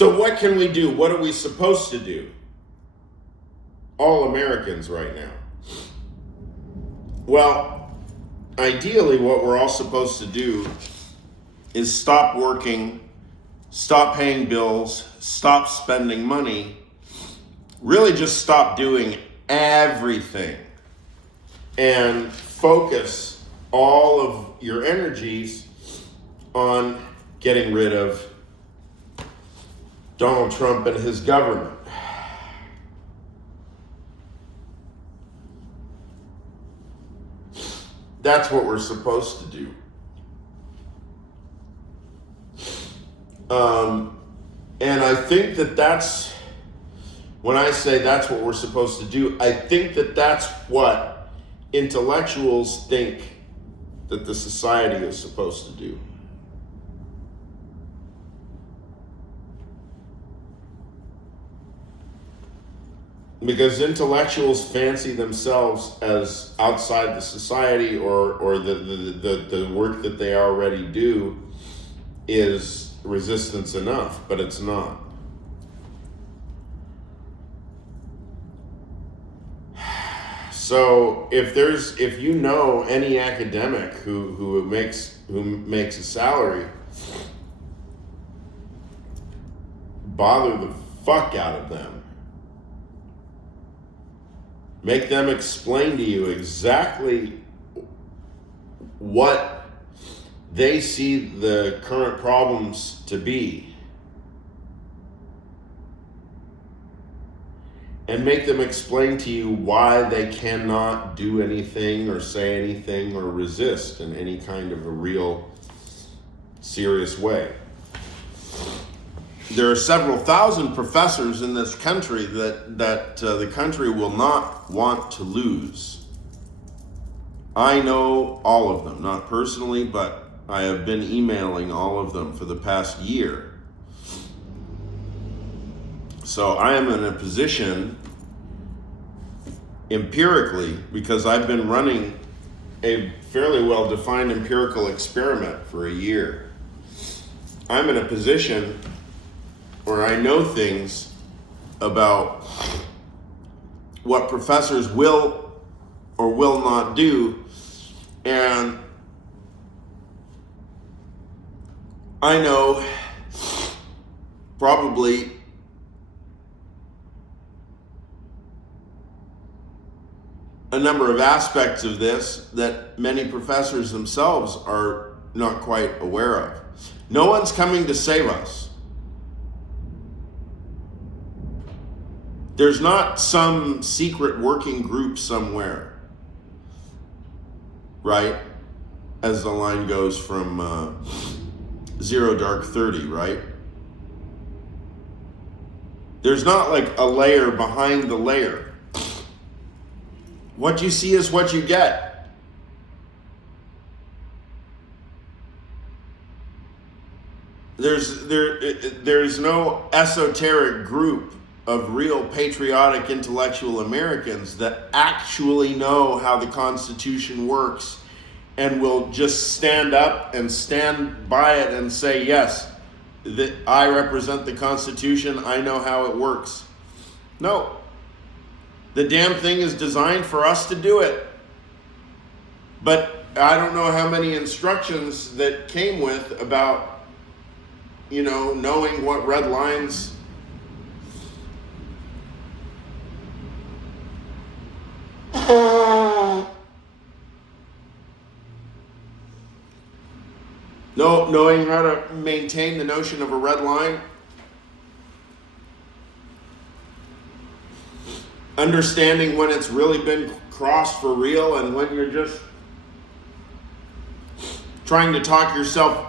So what can we do? What are we supposed to do? All Americans right now. Well, ideally what we're all supposed to do is stop working, stop paying bills, stop spending money, really just stop doing everything and focus all of your energies on getting rid of Donald Trump and his government. That's what we're supposed to do. And I think that's, when I say that's what we're supposed to do, I think that's what intellectuals think that the society is supposed to do. Because intellectuals fancy themselves as outside the society, or the work that they already do is resistance enough, but it's not. So if you know any academic who makes a salary, bother the fuck out of them. Make them explain to you exactly what they see the current problems to be. And make them explain to you why they cannot do anything or say anything or resist in any kind of a real serious way. There are several thousand professors in this country that the country will not want to lose. I know all of them, not personally, but I have been emailing all of them for the past year. So I am in a position, empirically, because I've been running a fairly well-defined empirical experiment for a year. I'm in a position where I know things about what professors will or will not do, and I know probably a number of aspects of this that many professors themselves are not quite aware of. No one's coming to save us. There's not some secret working group somewhere, right? As the line goes from Zero Dark 30, right? There's not like a layer behind the layer. What you see is what you get. There's no esoteric group of real patriotic intellectual Americans that actually know how the Constitution works and will just stand up and stand by it and say, yes, that I represent the Constitution, I know how it works. No. The damn thing is designed for us to do it. But I don't know how many instructions that came with about, knowing what red lines knowing how to maintain the notion of a red line, understanding when it's really been crossed for real and when you're just trying to talk yourself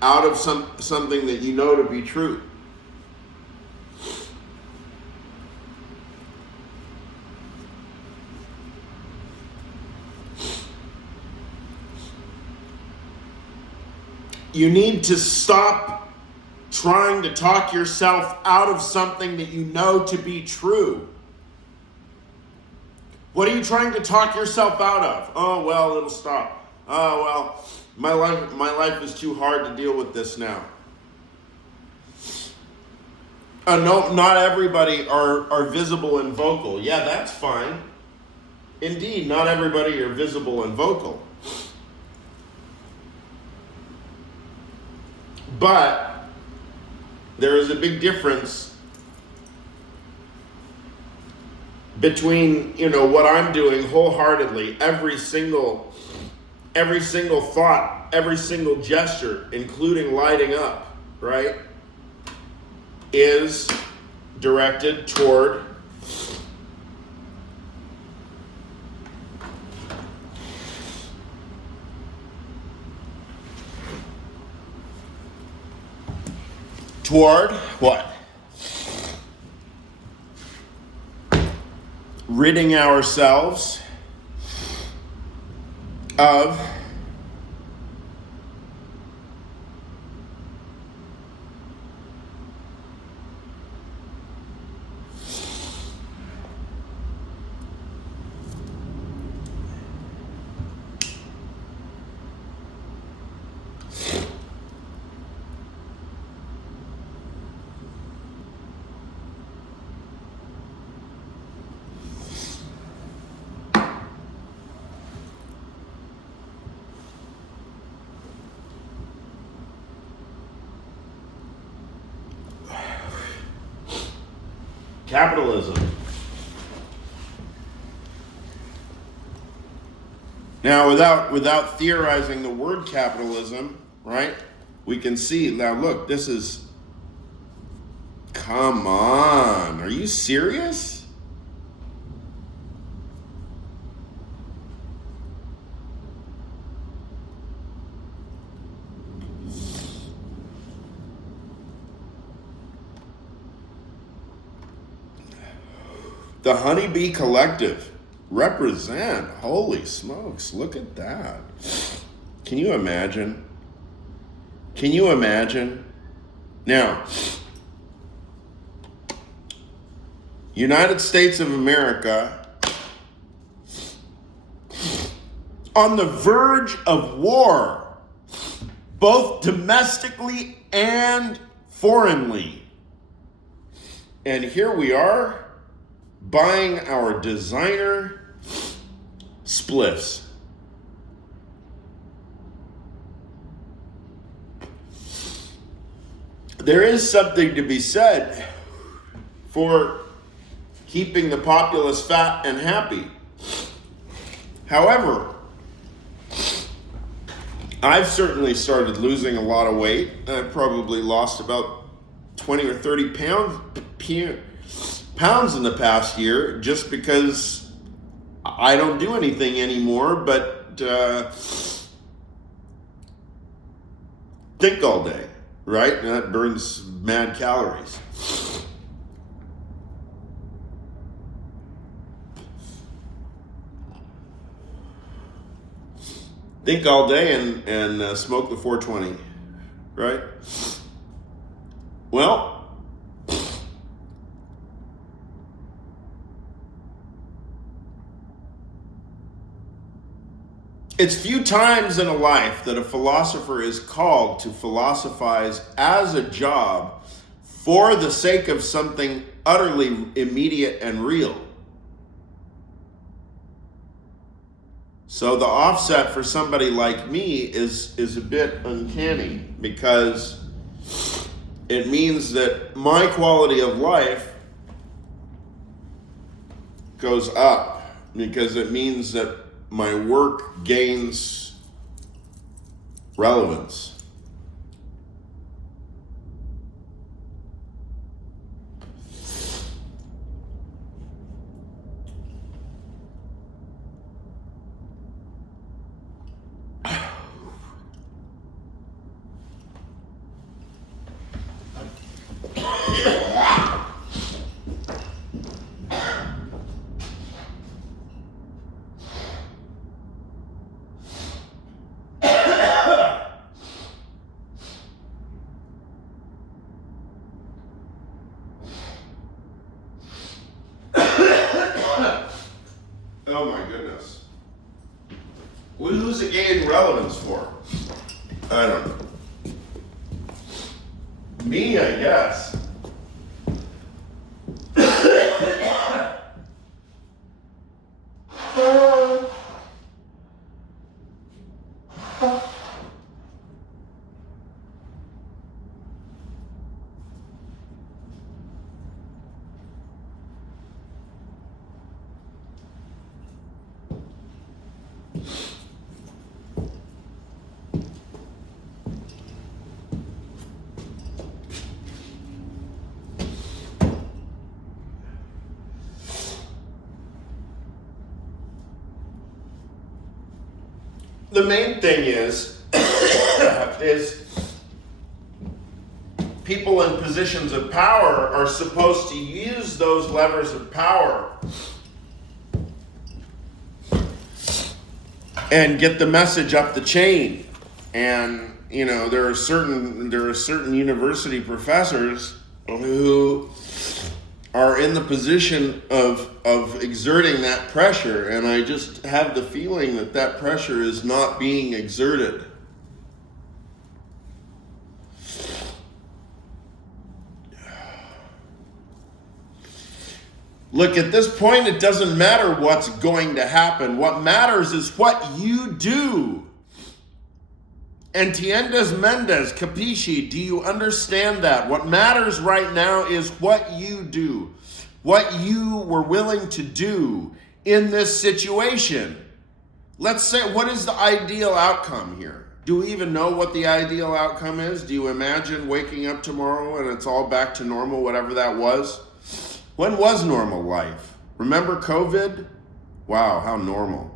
out of something that you know to be true. You need to stop trying to talk yourself out of something that you know to be true. What are you trying to talk yourself out of? Oh, well, it'll stop. Oh, well, my life is too hard to deal with this now. No, not everybody are visible and vocal. Yeah, that's fine. Indeed, not everybody are visible and vocal. But there is a big difference between, what I'm doing wholeheartedly, every single thought, every single gesture, including lighting up, right, is directed toward what? Ridding ourselves of capitalism. Now, without theorizing the word capitalism, right? We can see, now look, this is, come on, are you serious? The Honeybee Collective. Represent. Holy smokes, look at that. Can you imagine? Can you imagine? Now, United States of America, on the verge of war, both domestically and foreignly. And here we are, buying our designer spliffs. There is something to be said for keeping the populace fat and happy. However, I've certainly started losing a lot of weight. I've probably lost about 20 or 30 pounds in the past year, just because I don't do anything anymore but think all day, right? And that burns mad calories. Think all day and smoke the 420, right? Well, it's few times in a life that a philosopher is called to philosophize as a job for the sake of something utterly immediate and real. So the offset for somebody like me is a bit uncanny, because it means that my quality of life goes up, because it means that my work gains relevance. Oh my goodness. Who's it gain relevance for? I don't know. Me, I guess. the main thing is people in positions of power are supposed to use those levers of power and get the message up the chain. And there are certain university professors who are in the position of exerting that pressure, and I just have the feeling that pressure is not being exerted. Look, at this point, it doesn't matter what's going to happen. What matters is what you do. Entiendes Mendes, capisci? Do you understand that? What matters right now is what you do. What you were willing to do in this situation. Let's say, what is the ideal outcome here? Do we even know what the ideal outcome is? Do you imagine waking up tomorrow and it's all back to normal, whatever that was? When was normal life? Remember COVID? Wow, how normal.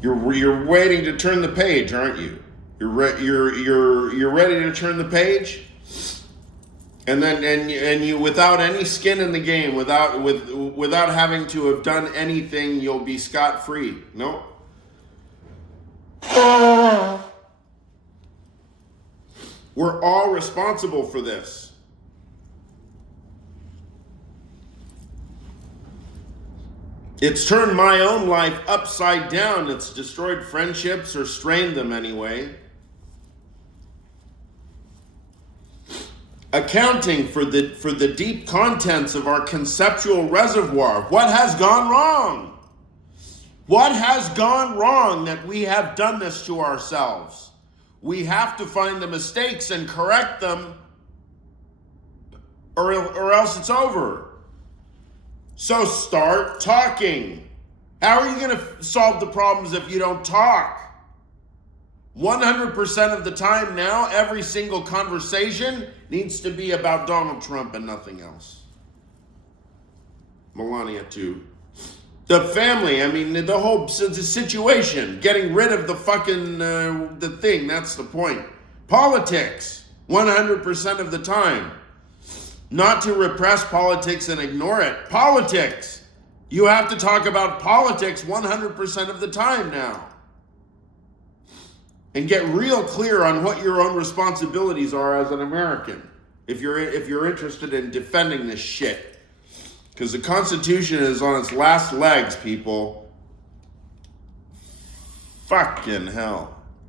You're waiting to turn the page, aren't you? You're ready to turn the page, and then you without any skin in the game, without having to have done anything, you'll be scot-free. No. We're all responsible for this. It's turned my own life upside down. It's destroyed friendships, or strained them anyway. Accounting for the deep contents of our conceptual reservoir. What has gone wrong? What has gone wrong that we have done this to ourselves? We have to find the mistakes and correct them, or else it's over. So start talking. How are you going to solve the problems if you don't talk? 100% of the time now, every single conversation needs to be about Donald Trump and nothing else. Melania too. The family, the whole situation, getting rid of the fucking, the thing, that's the point. Politics, 100% of the time. Not to repress politics and ignore it. Politics. You have to talk about politics 100% of the time now. And get real clear on what your own responsibilities are as an American. If you're interested in defending this shit. Because the Constitution is on its last legs, people. Fucking hell.